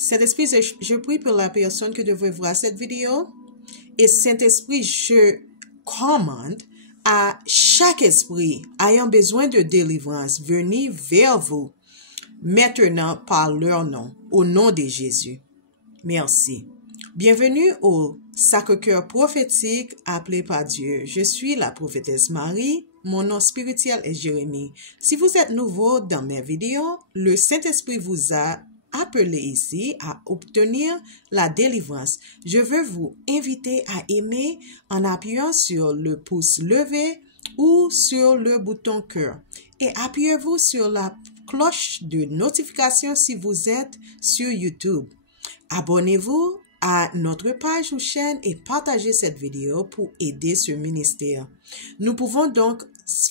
Saint-Esprit, je prie pour la personne qui devrait voir cette vidéo. Et Saint-Esprit, je commande à chaque esprit ayant besoin de délivrance, venir vers vous maintenant par leur nom, au nom de Jésus. Merci. Bienvenue au Sacré-Cœur prophétique appelé par Dieu. Je suis la prophétesse Marie. Mon nom spirituel est Jérémie. Si vous êtes nouveau dans mes vidéos, le Saint-Esprit vous a appelé ici à obtenir la délivrance. Je veux vous inviter à aimer en appuyant sur le pouce levé ou sur le bouton cœur. Et appuyez-vous sur la cloche de notification si vous êtes sur YouTube. Abonnez-vous à notre page ou chaîne et partagez cette vidéo pour aider ce ministère. Nous pouvons donc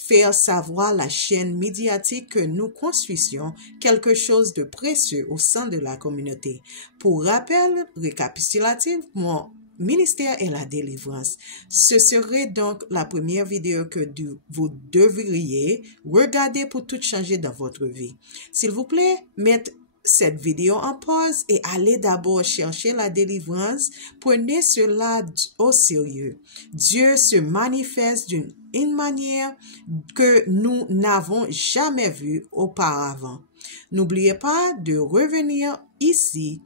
faire savoir la chaîne médiatique que nous construisions quelque chose de précieux au sein de la communauté. Pour rappel récapitulatif, mon ministère est la délivrance. Ce serait donc la première vidéo que vous devriez regarder pour tout changer dans votre vie. S'il vous plaît, mettez cette vidéo en pause et allez d'abord chercher la délivrance. Prenez cela au sérieux. Dieu se manifeste d'une manière que nous n'avons jamais vue auparavant. N'oubliez pas de revenir ici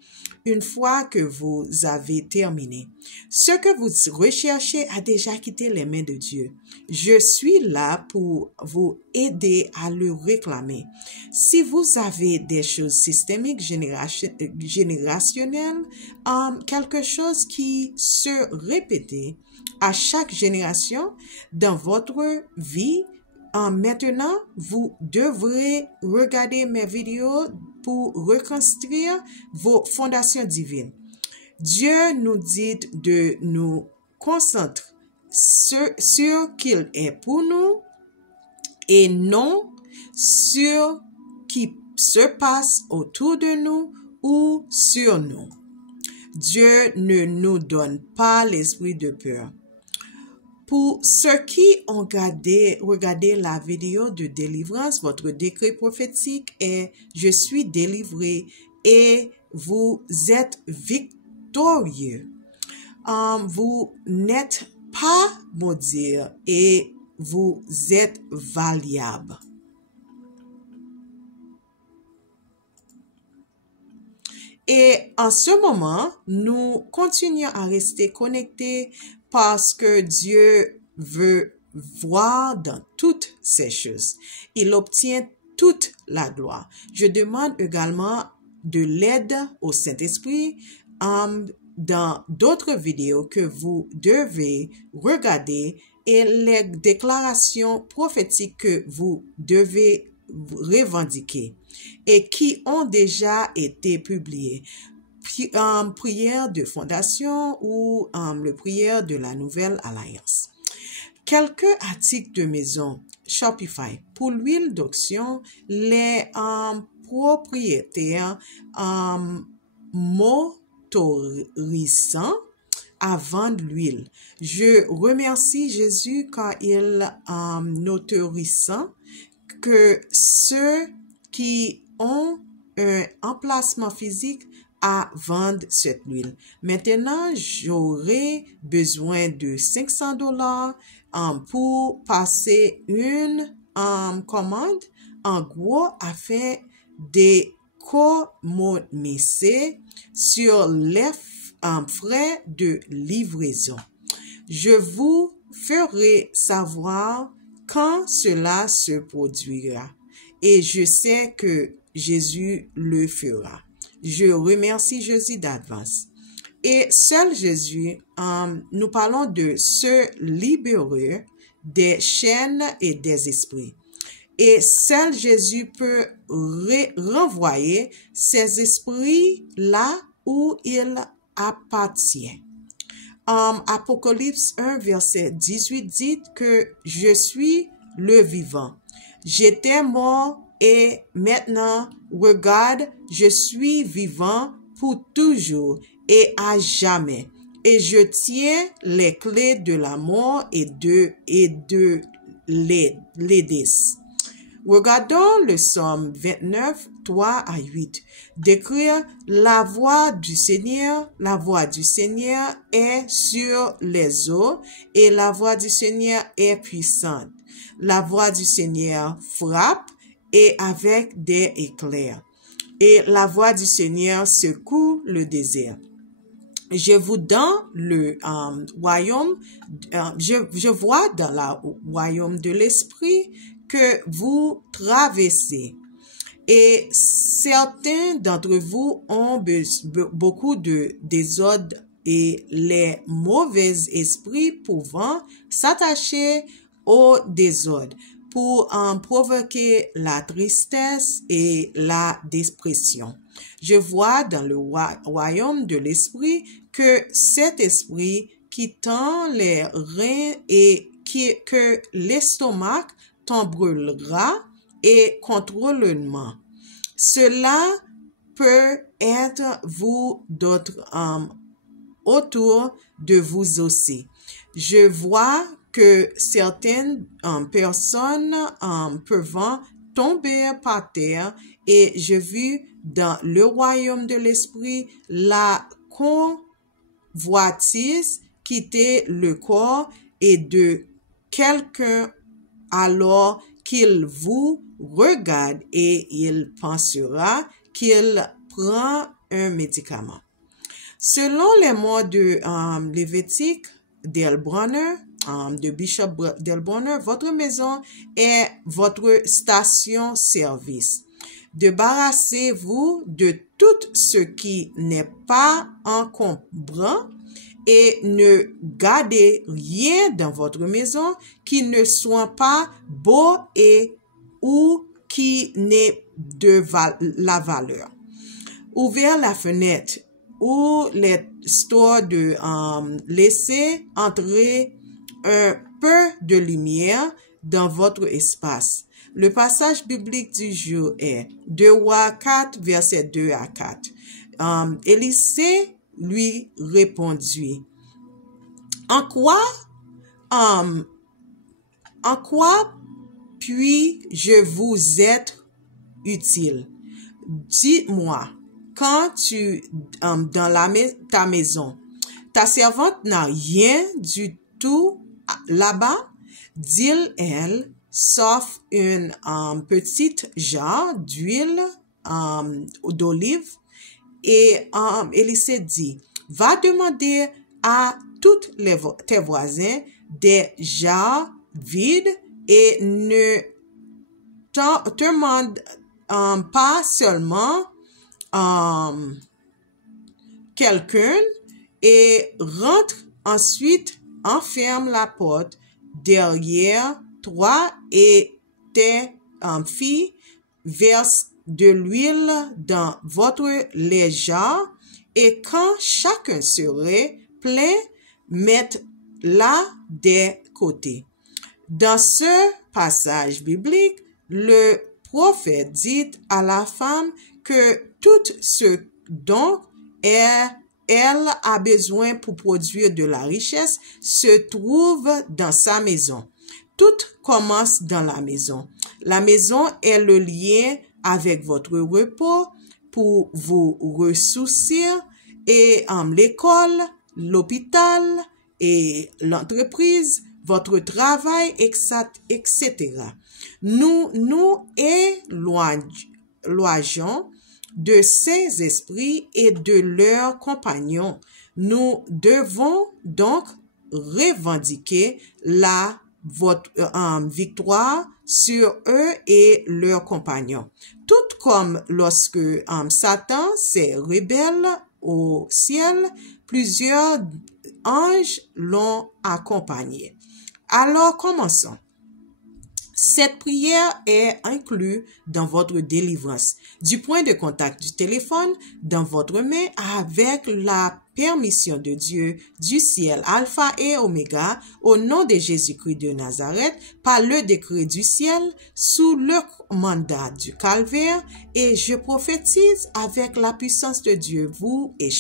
une fois que vous avez terminé. Ce que vous recherchez a déjà quitté les mains de Dieu. Je suis là pour vous aider à le réclamer. Si vous avez des choses systémiques, générationnelles, quelque chose qui se répète à chaque génération dans votre vie, maintenant, vous devrez regarder mes vidéos pour reconstruire vos fondations divines. Dieu nous dit de nous concentrer sur qu'il est pour nous et non sur ce qui se passe autour de nous ou sur nous. Dieu ne nous donne pas l'esprit de peur. Pour ceux qui ont regardé la vidéo de délivrance, votre décret prophétique est « Je suis délivré » et vous êtes victorieux. Vous n'êtes pas maudit et vous êtes valable. Et en ce moment, nous continuons à rester connectés parce que Dieu veut voir dans toutes ces choses. Il obtient toute la gloire. Je demande également de l'aide au Saint-Esprit dans d'autres vidéos que vous devez regarder et les déclarations prophétiques que vous devez revendiquer et qui ont déjà été publiées. Prière de fondation ou le prière de la nouvelle alliance. Quelques articles de maison Shopify. Pour l'huile d'onction, les propriétaires m'autorisant à vendre l'huile. Je remercie Jésus car il n'autorise que ceux qui ont un emplacement physique à vendre cette huile. Maintenant, j'aurai besoin de $500 pour passer une commande. En gros, à faire des économies sur les frais de livraison. Je vous ferai savoir quand cela se produira. Et je sais que Jésus le fera. Je remercie Jésus d'avance. Et seul Jésus, nous parlons de se libérer des chaînes et des esprits. Et seul Jésus peut renvoyer ces esprits-là où ils appartiennent. Apocalypse 1, verset 18 dit que je suis le vivant. J'étais mort et maintenant, regarde, je suis vivant pour toujours et à jamais. Et je tiens les clés de la mort et de l'Hadès. Regardons le psaume 29, 3 à 8. Décrire la voix du Seigneur. La voix du Seigneur est sur les eaux et la voix du Seigneur est puissante. La voix du Seigneur frappe et avec des éclairs. Et la voix du Seigneur secoue le désert. Je vous dans le royaume, je vois dans le royaume de l'esprit que vous traversez. Et certains d'entre vous ont beaucoup de désordre et les mauvais esprits pouvant s'attacher au désordre pour provoquer la tristesse et la dépression. Je vois dans le royaume de l'esprit que cet esprit qui tend les reins et que l'estomac t'en brûlera et contrôlement. Cela peut être vous d'autres autour de vous aussi. Je vois que certaines personnes peuvent tomber par terre et j'ai vu dans le royaume de l'esprit la convoitise quitter le corps et de quelqu'un alors qu'il vous regarde et il pensera qu'il prend un médicament. Selon les mots de Lévitique d'Elbronner, de Bishop d'Elbronner, votre maison est votre station-service. Débarrassez-vous de tout ce qui n'est pas encombrant et ne gardez rien dans votre maison qui ne soit pas beau et ou qui n'ait de la valeur. Ouvrez la fenêtre ou les stores de laisser entrer un peu de lumière dans votre espace. Le passage biblique du jour est 2 Rois 4, verset 2 à 4. Élisée lui répondit, En quoi puis-je vous être utile? Dis-moi, quand tu dans ta maison, ta servante n'a rien du tout là-bas, dit-elle, sauf une petite jarre d'huile d'olive. Et Élisée dit, va demander à tous tes voisins des jarres vides et ne te demande pas seulement quelqu'un et rentre ensuite, enferme la porte derrière toi et tes filles, verse de l'huile dans votre légère et quand chacun serait plein, mettez-la des côtés. Dans ce passage biblique, le prophète dit à la femme que tout ce dont elle a besoin pour produire de la richesse se trouve dans sa maison. Tout commence dans la maison. La maison est le lien avec votre repos pour vous ressourcer et l'école, l'hôpital et l'entreprise, votre travail, etc. Nous éloignons de ces esprits et de leurs compagnons. Nous devons donc revendiquer votre victoire sur eux et leurs compagnons. Tout comme lorsque Satan s'est rebelle au ciel, plusieurs anges l'ont accompagné. Alors commençons. Cette prière est inclue dans votre délivrance. Du point de contact du téléphone dans votre main avec la permission de Dieu du ciel, Alpha et Oméga, au nom de Jésus-Christ de Nazareth, par le décret du ciel, sous le mandat du calvaire, et je prophétise avec la puissance de Dieu, vous et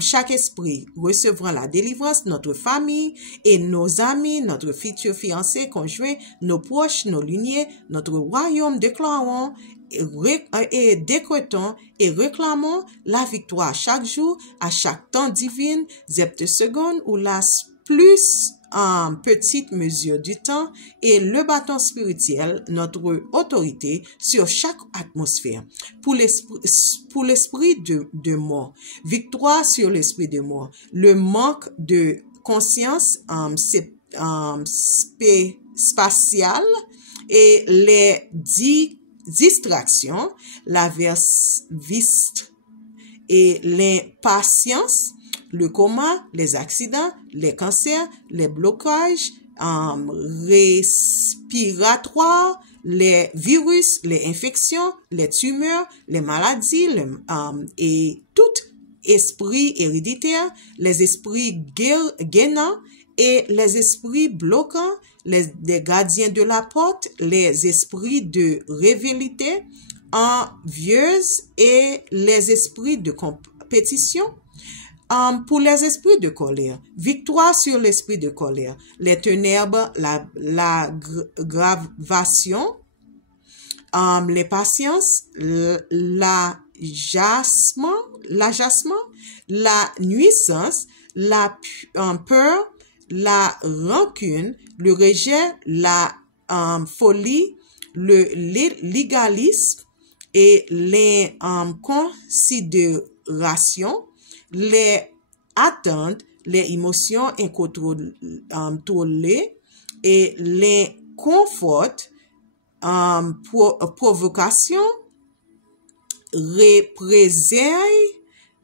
chaque esprit recevra la délivrance, notre famille et nos amis, notre futur fiancé, conjoint, nos proches, nos lignées, notre royaume, déclarons et décrétons et réclamons la victoire chaque jour, à chaque temps divin, secondes ou la plus en petite mesure du temps et le bâton spirituel, notre autorité sur chaque atmosphère. Pour l'esprit de mort, victoire sur l'esprit de mort, le manque de conscience spatiale et les distractions, la viste et l'impatience, le coma, les accidents, les cancers, les blocages respiratoires, les virus, les infections, les tumeurs, les maladies et tout esprit héréditaire, les esprits guénants et les esprits bloquants, les gardiens de la porte, les esprits de rivalité envieuse et les esprits de compétition. Pour les esprits de colère, victoire sur l'esprit de colère, les ténèbres, l'aggravation, les patiences, l'agacement, la nuisance, la peur, la rancune, le rejet, la folie, le légalisme et l'inconsidération, les attentes, les émotions incontrôlées et l'inconfort, provocation, représailles,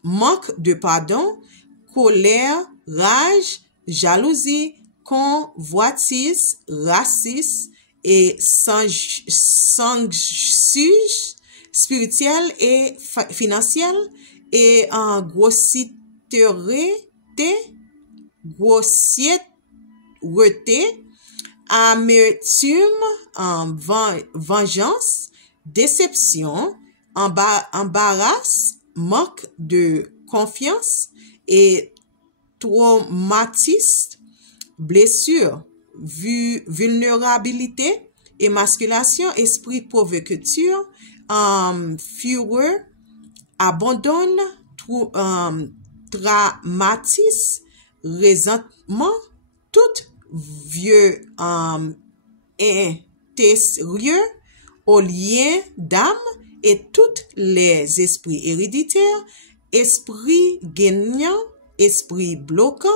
manque de pardon, colère, rage, jalousie, convoitise, racisme et sanctions spirituelles et financières et grossièreté, amertume, vengeance, déception, embarras, manque de confiance et traumatisme, blessure, vulnérabilité, émasculation, esprit provocateur, fureur, abandon, traumatisme, résentement, tout vieux intérieur au lien d'âme et tous les esprits héréditaires, esprits gagnants, esprits bloquants,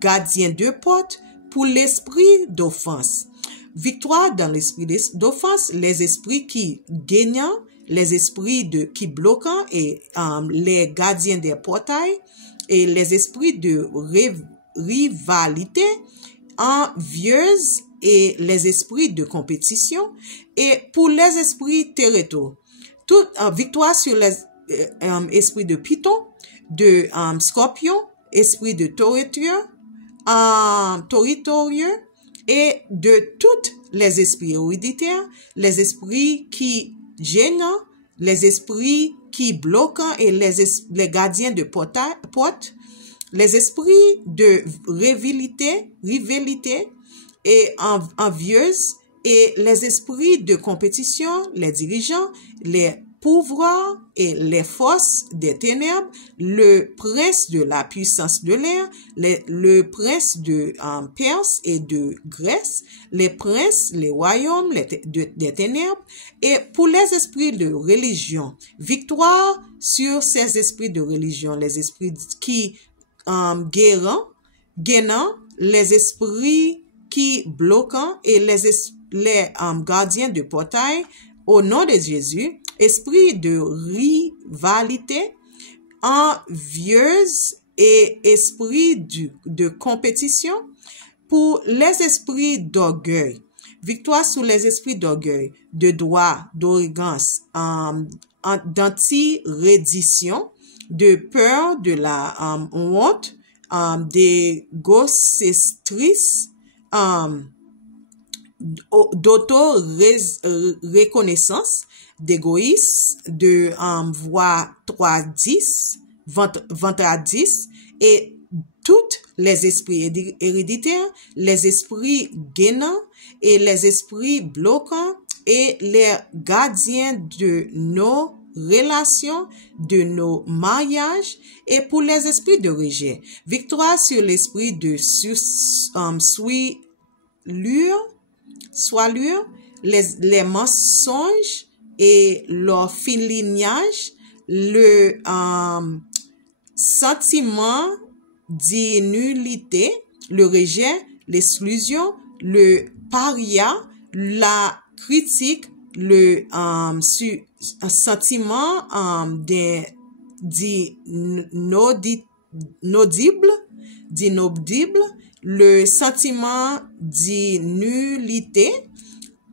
gardiens de porte, pour l'esprit d'offense. Victoire dans l'esprit d'offense, les esprits qui gagnants, les esprits qui bloquants et les gardiens des portails et les esprits de rivalité, envieuse et les esprits de compétition et pour les esprits territoriaux. Toute victoire sur les esprits de python, de scorpion, esprit de territorieux et de tous les esprits héréditaires, les esprits qui gênent, les esprits qui bloquent et les gardiens de porte, les esprits de rivalité et envieuse et les esprits de compétition, les dirigeants, les pouvoirs et les forces des ténèbres, le prince de la puissance de l'air, le prince de Perse et de Grèce, les princes, les royaumes des ténèbres, et pour les esprits de religion, victoire sur ces esprits de religion, les esprits qui guérant, les esprits qui bloquent et les gardiens de portail, au nom de Jésus, esprit de rivalité, envieuse et esprit de compétition, pour les esprits d'orgueil, victoire sur les esprits d'orgueil, de droit, d'arrogance, d'anti-reddition, de peur, de la honte, d'égocentrisme, d'auto-reconnaissance, d'égoïsme, de voie 3-10, ventre à 10, et toutes les esprits héréditaires, les esprits gainants et les esprits bloquants et les gardiens de nos relations, de nos mariages, et pour les esprits de rejet. Victoire sur l'esprit de soilure, les mensonges et leur filignage, le sentiment d'inutilité, le rejet, l'exclusion, le paria, la critique, le sentiment d'inaudible, le sentiment d'inutilité,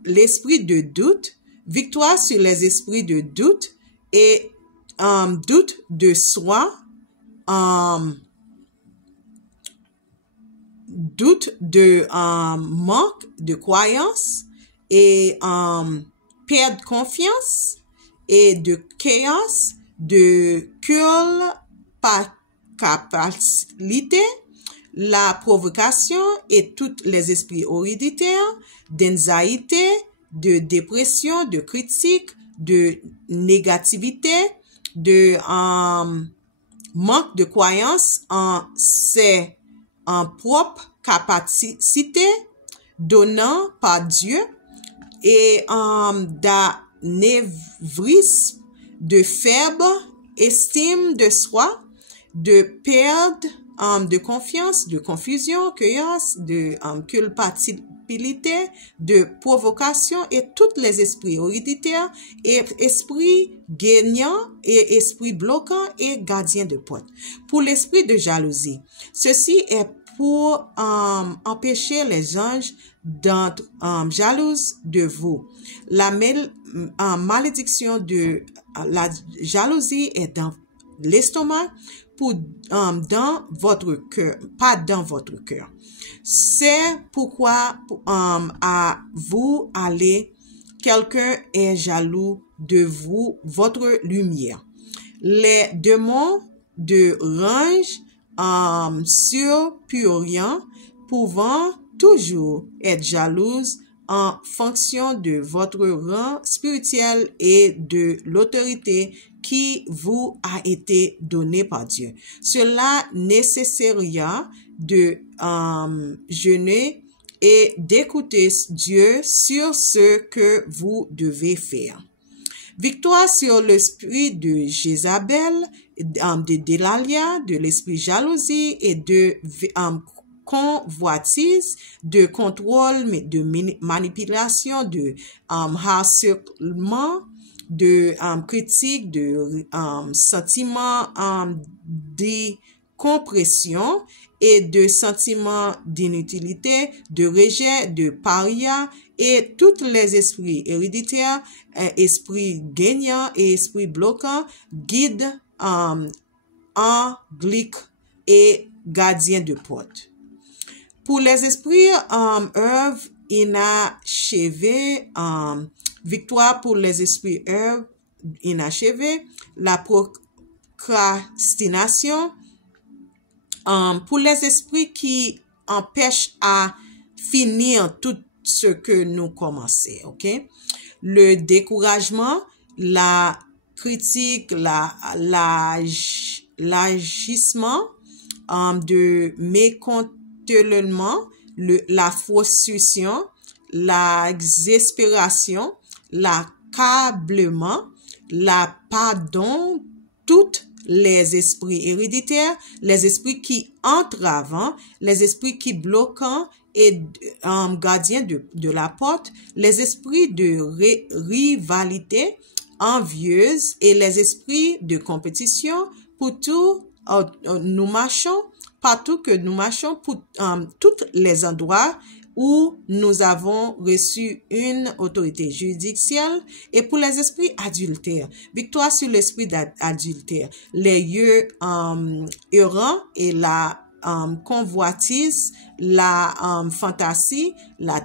l'esprit de doute, victoire sur les esprits de doute et doute de soi, doute de manque de croyance et perdre confiance et de chaos, de culpabilité, la provocation et tous les esprits héréditaires, d'anxiété, de dépression, de critique, de négativité, de manque de croyance en ses propres capacités donnant par Dieu et d'anévrisme, de faible estime de soi, de perte de confiance, de confusion, chaos, de culpabilité, de provocation et tous les esprits héréditaires et esprits gagnants et esprits bloquants et gardiens de porte. Pour l'esprit de jalousie, ceci est pour empêcher les anges d'être jalouses de vous. La malédiction de la jalousie est dans l'estomac, pour dans votre cœur, pas dans votre cœur. C'est pourquoi à vous allez, quelqu'un est jaloux de vous, votre lumière. Les démons de range surpurient pouvant toujours être jalouses en fonction de votre rang spirituel et de l'autorité qui vous a été donnée par Dieu. Cela nécessiterait de jeûner et d'écouter Dieu sur ce que vous devez faire. Victoire sur l'esprit de Jézabel, de Délalia, de l'esprit jalousie et de convoitise, de contrôle, de manipulation, de harcèlement, de critique, de sentiment de compression et de sentiment d'inutilité, de rejet, de paria et tous les esprits héréditaires, esprits gagnants et esprits bloquants, guides, angliques et gardiens de porte. Pour les esprits œuvres inachevées, victoire pour les esprits œuvres inachevées, la procrastination, pour les esprits qui empêchent à finir tout ce que nous commençons, ok? Le découragement, la critique, l'agissement, de mécontentement, la frustration, l'exaspération, l'accablement, la pardon, toutes les esprits héréditaires, les esprits qui entravent, les esprits qui bloquent et gardiens de la porte, les esprits de rivalité envieuse et les esprits de compétition, pour tout nous marchons, partout que nous marchons, pour tous les endroits où nous avons reçu une autorité juridictionnelle, et pour les esprits adultères, victoire sur l'esprit d'adultère, les yeux errants et la convoitise, la fantaisie, la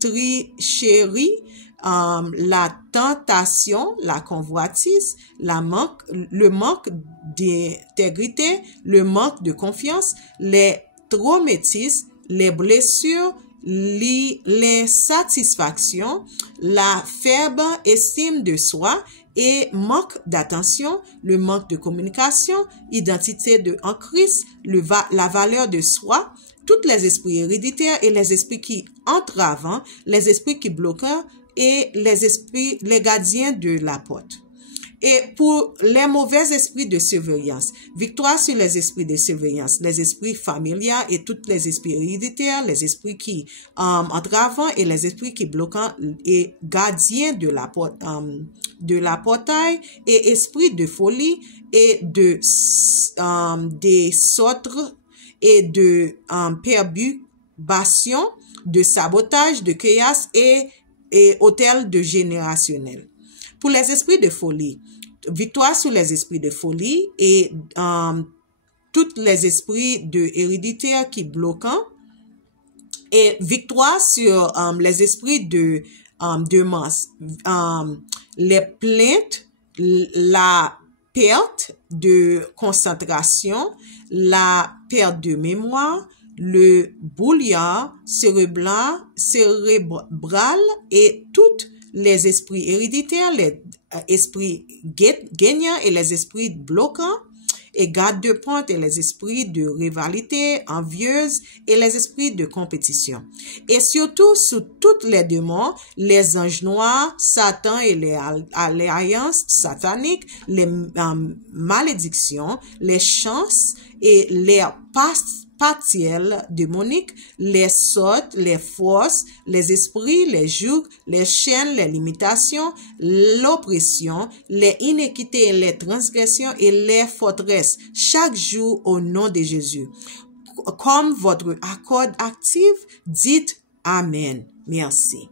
tricherie, la tentation, la convoitise, le manque d'intégrité, le manque de confiance, les traumatismes, les blessures, l'insatisfaction, la faible estime de soi et manque d'attention, le manque de communication, identité en Christ, la valeur de soi, tous les esprits héréditaires et les esprits qui entravent, les esprits qui bloquent et les gardiens de la porte. Et pour les mauvais esprits de surveillance, victoire sur les esprits de surveillance, les esprits familiers et tous les esprits héréditaires, les esprits qui entravent et les esprits qui bloquent et gardiens de la portail et esprits de folie et des sortes et de perturbation, de sabotage, de chaos et hôtel de générationnel. Pour les esprits de folie, victoire sur les esprits de folie et tous les esprits de héréditaire qui bloquent et victoire sur les esprits de masse, les plaintes, la perte de concentration, la perte de mémoire, le brouillard cérébral et toutes les esprits héréditaires, les esprits gagnants et les esprits bloquants, et garde de pente et les esprits de rivalité envieuse et les esprits de compétition. Et surtout, sous toutes les démons, les anges noirs, Satan et les alliances sataniques, les malédictions, les chances et les partiels démoniques, les sortes, les forces, les esprits, les jougs, les chaînes, les limitations, l'oppression, les iniquités et les transgressions et les forteresses, chaque jour au nom de Jésus. Comme votre accord actif, dites Amen. Merci.